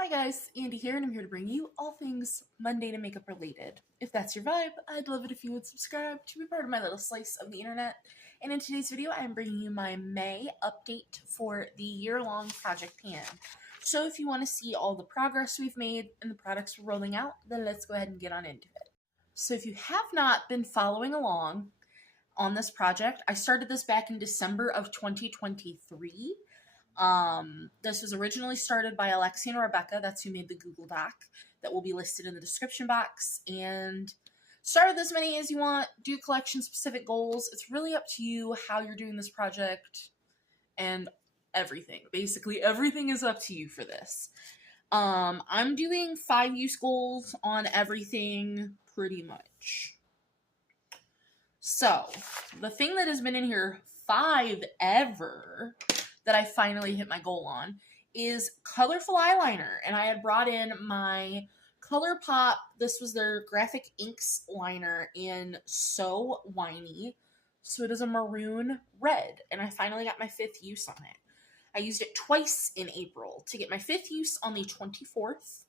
Hi guys, Andy here, and I'm here to bring you all things mundane and makeup related. If that's your vibe, I'd love it if you would subscribe to be part of my little slice of the internet. And in today's video, I am bringing you my May update for the year-long project pan. So if you want to see all the progress we've made and the products we're rolling out, then let's go ahead and get on into it. So if you have not been following along on this project, I started this back in December of 2023. This was originally started by Alexy Rebecca, that's who made the Google Doc, that will be listed in the description box, and start with as many as you want, do collection-specific goals. It's really up to you how you're doing this project, and everything. Basically, everything is up to you for this. I'm doing 5 use goals on everything, pretty much. So, the thing that has been in here forever that I finally hit my goal on is colorful eyeliner. And I had brought in my ColourPop, this was their graphic inks liner in So Winey. So it is a maroon red, and I finally got my 5th use on it. I used it twice in April to get my 5th use on the 24th.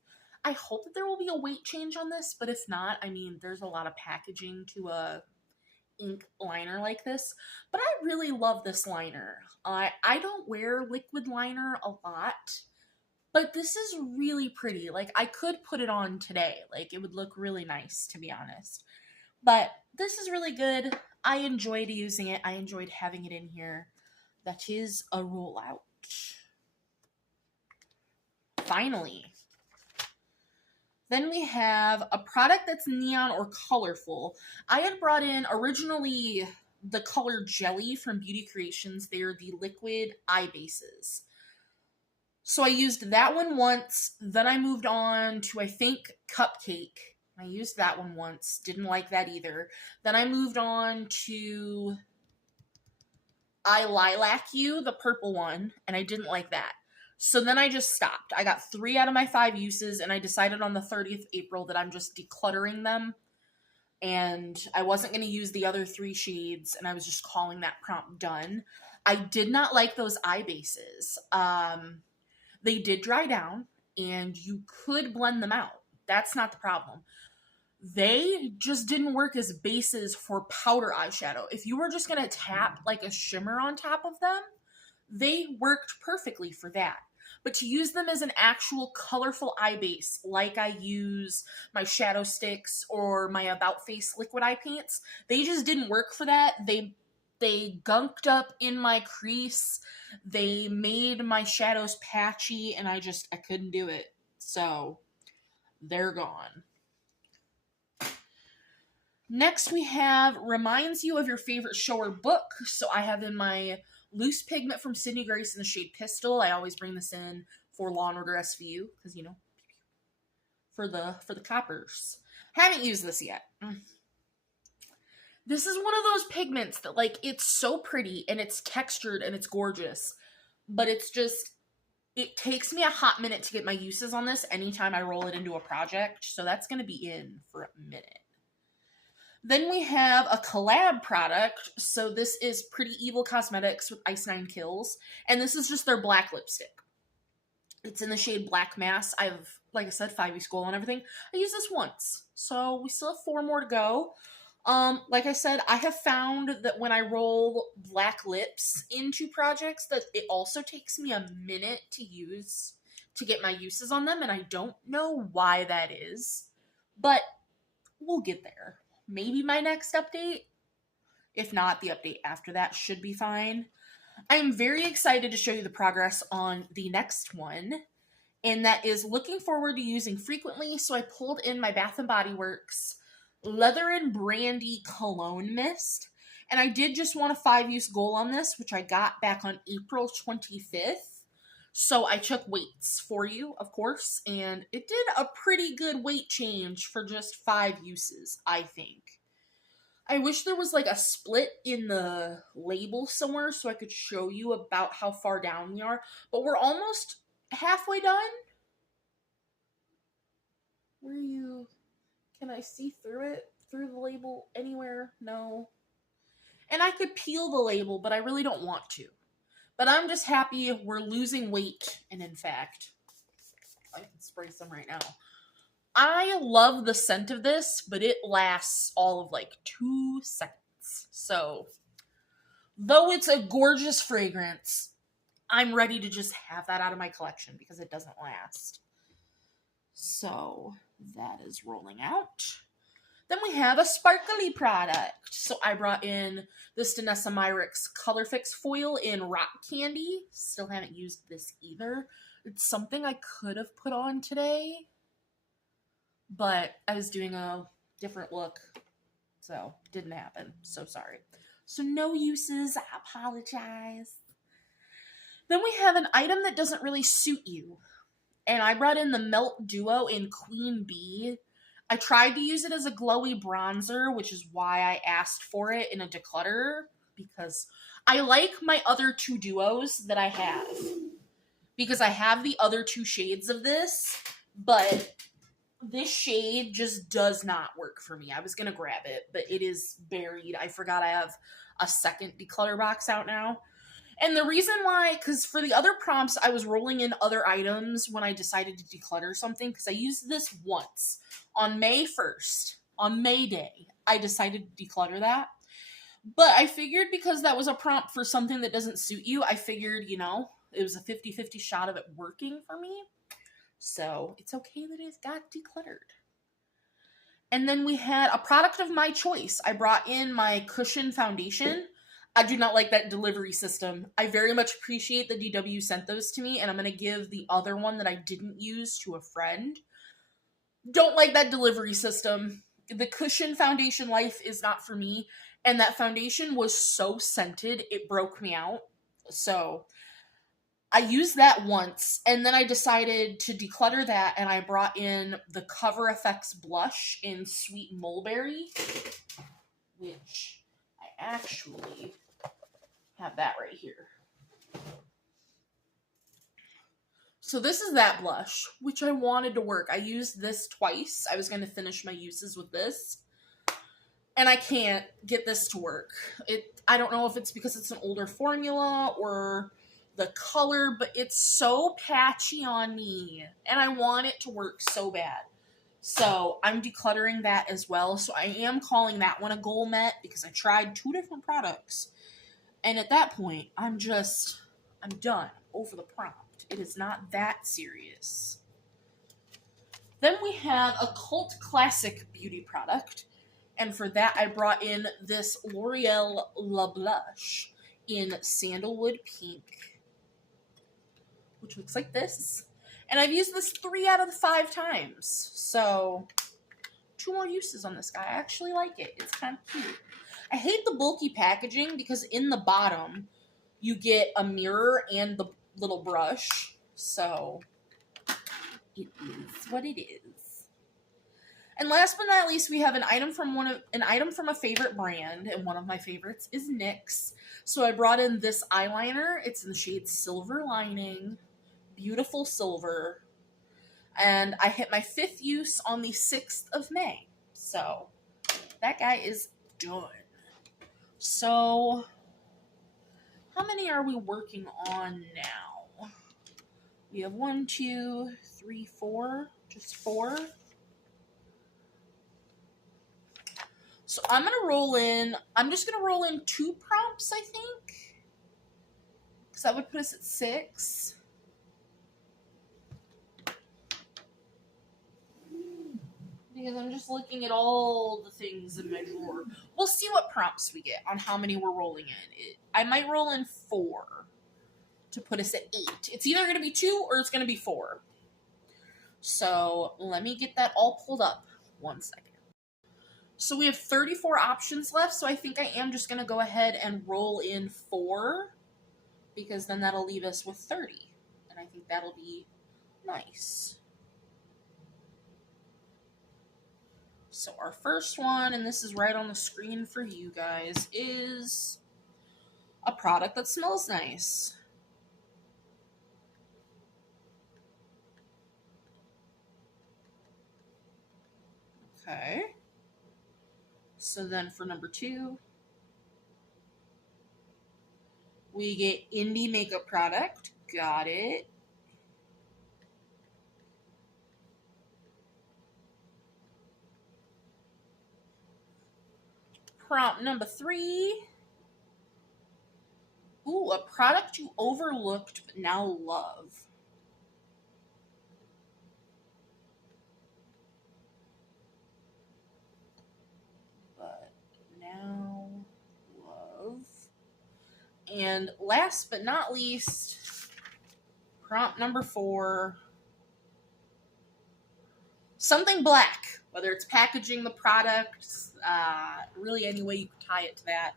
I hope that there will be a weight change on this, but if not, I mean, there's a lot of packaging to a ink liner like this, but I really love this liner. I don't wear liquid liner a lot, but this is really pretty. Like, I could put it on today. Like, it would look really nice, to be honest. But this is really good. I enjoyed using it. I enjoyed having it in here. That is a rollout. Finally. Then we have a product that's neon or colorful. I had brought in originally the color Jelly from Beauty Creations. They're the liquid eye bases. So I used that one once. Then I moved on to, I think, Cupcake. I used that one once. Didn't like that either. Then I moved on to Eyeliner, the purple one, and I didn't like that. So then I just stopped. I got 3 out of my 5 uses, and I decided on the 30th of April that I'm just decluttering them. And I wasn't going to use the other 3 shades, and I was just calling that prompt done. I did not like those eye bases. They did dry down, and you could blend them out. That's not the problem. They just didn't work as bases for powder eyeshadow. If you were just going to tap like a shimmer on top of them, they worked perfectly for that. But to use them as an actual colorful eye base, like I use my shadow sticks or my About Face liquid eye paints, they just didn't work for that. They gunked up in my crease. They made my shadows patchy, and I couldn't do it. So, they're gone. Next we have Reminds You of Your Favorite Show or Book. So I have in my Loose Pigment from Sydney Grace in the shade Pistol. I always bring this in for Law & Order SVU, because, you know, for the coppers. Haven't used this yet. This is one of those pigments that, like, it's so pretty, and it's textured, and it's gorgeous. But it's just, it takes me a hot minute to get my uses on this anytime I roll it into a project. So that's going to be in for a minute. Then we have a collab product. So this is Pretty Evil Cosmetics with Ice 9 Kills. And this is just their black lipstick. It's in the shade Black Mass. I have, like I said, 5 use goal and everything. I used this once. So we still have 4 more to go. Like I said, I have found that when I roll black lips into projects, that it also takes me a minute to use to get my uses on them. And I don't know why that is. But we'll get there. Maybe my next update. If not, the update after that should be fine. I'm very excited to show you the progress on the next one. And that is looking forward to using frequently. So I pulled in my Bath & Body Works Leather and Brandy Cologne Mist. And I did just want a 5 use goal on this, which I got back on April 25th. So I took weights for you, of course, and it did a pretty good weight change for just 5 uses, I think. I wish there was like a split in the label somewhere so I could show you about how far down we are, but we're almost halfway done. Where are you? Can I see through it? Through the label anywhere? No. And I could peel the label, but I really don't want to. But I'm just happy we're losing weight, and in fact, I can spray some right now. I love the scent of this, but it lasts all of like 2 seconds. So, though it's a gorgeous fragrance, I'm ready to just have that out of my collection because it doesn't last. So, that is rolling out. Then we have a sparkly product. So I brought in this Danessa Myricks Color Fix Foil in Rock Candy. Still haven't used this either. It's something I could have put on today, but I was doing a different look, so didn't happen. So sorry. So no uses, I apologize. Then we have an item that doesn't really suit you. And I brought in the Melt Duo in Queen Bee. I tried to use it as a glowy bronzer, which is why I asked for it in a declutter, because I like my other 2 duos that I have. Because I have the other 2 shades of this, but this shade just does not work for me. I was going to grab it, but it is buried. I forgot I have a second declutter box out now. And the reason why, because for the other prompts, I was rolling in other items when I decided to declutter something, because I used this once. On May 1st, on May Day, I decided to declutter that. But I figured because that was a prompt for something that doesn't suit you, I figured, you know, it was a 50-50 shot of it working for me. So it's okay that it got decluttered. And then we had a product of my choice. I brought in my Cushion Foundation. I do not like that delivery system. I very much appreciate that DW sent those to me, and I'm going to give the other one that I didn't use to a friend. Don't like that delivery system. The Cushion Foundation Life is not for me, and that foundation was so scented, it broke me out. So I used that once, and then I decided to declutter that, and I brought in the Cover FX blush in Sweet Mulberry, which I actually have that right here. So this is that blush, which I wanted to work. I used this twice. I was going to finish my uses with this, and I can't get this to work. I don't know if it's because it's an older formula or the color, but it's so patchy on me, and I want it to work so bad. So I'm decluttering that as well. So I am calling that one a goal met because I tried 2 different products. And at that point, I'm done over the prompt. It is not that serious. Then we have a cult classic beauty product. And for that, I brought in this L'Oreal La Blush in Sandalwood Pink, which looks like this. And I've used this 3 out of the 5 times. So 2 more uses on this guy. I actually like it. It's kind of cute. I hate the bulky packaging because in the bottom, you get a mirror and the little brush. So it is what it is. And last but not least, we have an item from a favorite brand, and one of my favorites is NYX. So I brought in this eyeliner. It's in the shade Silver Lining. Beautiful silver. And I hit my 5th use on the 6th of May. So that guy is done. So how many are we working on now? We have 1, 2, 3, 4. Just 4. So I'm just going to roll in 2 prompts, I think. Because that would put us at 6. Because I'm just looking at all the things in my drawer. We'll see what prompts we get on how many we're rolling in. I might roll in 4 to put us at 8. It's either going to be 2 or it's going to be 4. So let me get that all pulled up. 1 second. So we have 34 options left, so I think I am just going to go ahead and roll in 4, because then that'll leave us with 30. And I think that'll be nice. So our first one, and this is right on the screen for you guys, is a product that smells nice. Okay. So then for number 2, we get Indie Makeup Product. Got it. prompt number 3. Ooh, a product you overlooked but now love. But now love. And last but not least, prompt number 4. Something black, whether it's packaging the product, really any way you can tie it to that.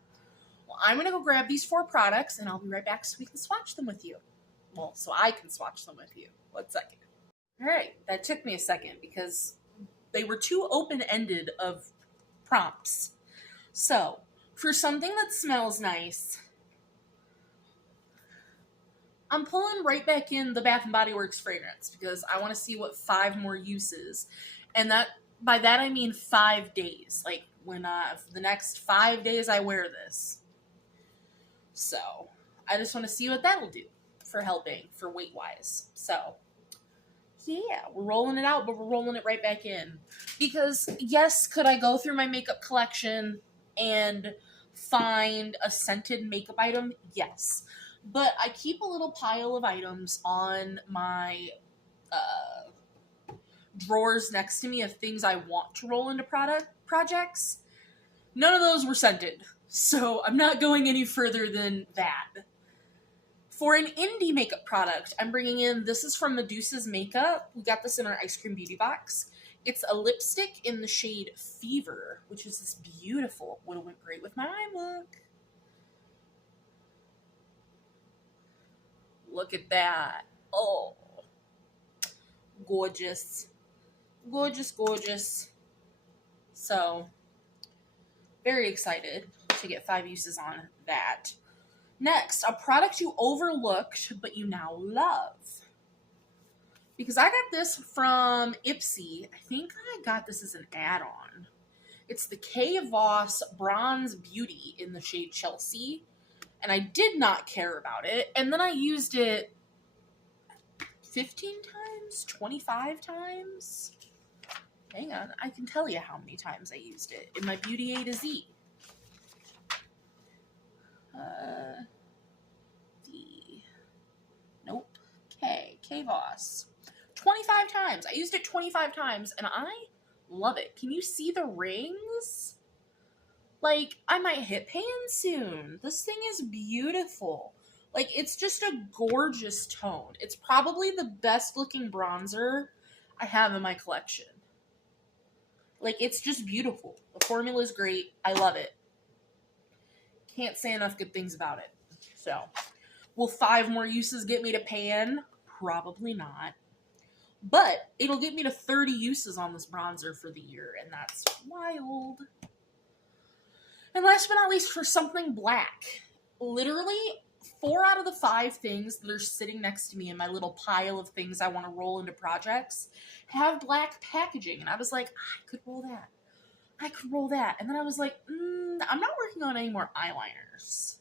Well, I'm going to go grab these 4 products, and I'll be right back so we can swatch them with you. Well, so I can swatch them with you. 1 second. All right, that took me a second because they were too open-ended of prompts. So, for something that smells nice, I'm pulling right back in the Bath & Body Works fragrance because I want to see what 5 more uses. And that by that I mean 5 days. Like when for the next 5 days I wear this. So I just want to see what that'll do for helping for weight wise. So yeah, we're rolling it out, but we're rolling it right back in. Because yes, could I go through my makeup collection and find a scented makeup item? Yes. But I keep a little pile of items on my drawers next to me of things I want to roll into projects. None of those were scented, so I'm not going any further than that. For an indie makeup product, I'm bringing in, this is from Medusa's Makeup. We got this in our ice cream beauty box. It's a lipstick in the shade Fever, which is this beautiful, would have went great with my eye look. Look at that. Oh, gorgeous. Gorgeous, gorgeous. So, very excited to get 5 uses on that. Next, a product you overlooked, but you now love. Because I got this from Ipsy. I think I got this as an add-on. It's the K.voss Bronze Beauty in the shade Chelsea. And I did not care about it. And then I used it 15 times? 25 times? Hang on, I can tell you how many times I used it in my Beauty A to Z. K.voss. 25 times. I used it 25 times, and I love it. Can you see the rings? Like, I might hit pan soon. This thing is beautiful. Like, it's just a gorgeous tone. It's probably the best looking bronzer I have in my collection. Like, it's just beautiful. The formula is great. I love it. Can't say enough good things about it. So, will 5 more uses get me to pan? Probably not. But it'll get me to 30 uses on this bronzer for the year, and that's wild. And last but not least, for something black. Literally, 4 out of the 5 things that are sitting next to me in my little pile of things I want to roll into projects have black packaging. And I was like, I could roll that. I could roll that. And then I was like, I'm not working on any more eyeliners.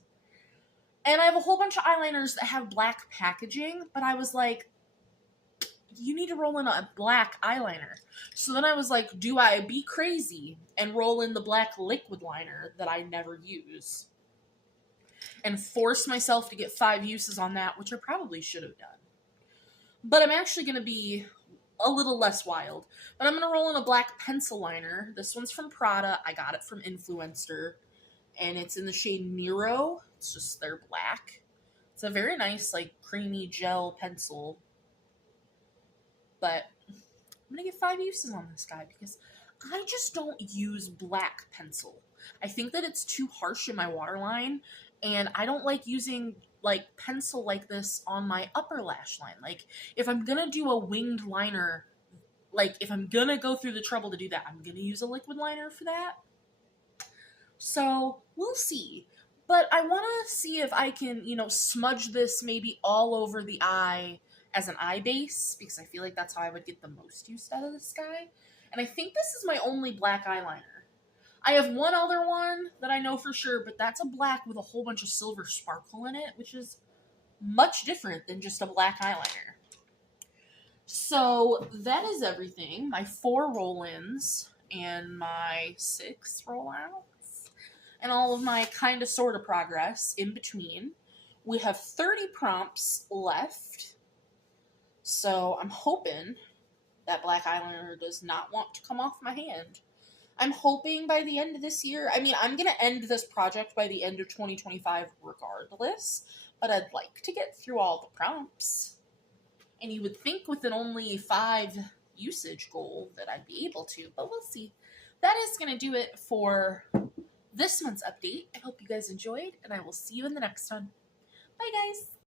And I have a whole bunch of eyeliners that have black packaging, but I was like, you need to roll in a black eyeliner. So then I was like, do I be crazy and roll in the black liquid liner that I never use? And force myself to get 5 uses on that, which I probably should have done. But I'm actually going to be a little less wild. But I'm going to roll in a black pencil liner. This one's from Prada. I got it from Influencer. And it's in the shade Nero. It's just, they're black. It's a very nice, like, creamy gel pencil. But I'm going to get 5 uses on this guy because I just don't use black pencil. I think that it's too harsh in my waterline, and I don't like using, like, pencil like this on my upper lash line. Like, if I'm going to do a winged liner, like, if I'm going to go through the trouble to do that, I'm going to use a liquid liner for that. So, we'll see. But I want to see if I can, you know, smudge this maybe all over the eye as an eye base, because I feel like that's how I would get the most use out of this guy. And I think this is my only black eyeliner. I have one other one that I know for sure, but that's a black with a whole bunch of silver sparkle in it, which is much different than just a black eyeliner. So that is everything. My 4 roll-ins and my 6 roll-outs. and all of my kind of sort of progress in between. We have 30 prompts left, so I'm hoping that black eyeliner does not want to come off my hand. I'm hoping by the end of this year, I mean, I'm going to end this project by the end of 2025 regardless, but I'd like to get through all the prompts. And you would think with an only 5 usage goal that I'd be able to, but we'll see. That is going to do it for this month's update. I hope you guys enjoyed, and I will see you in the next one. Bye, guys.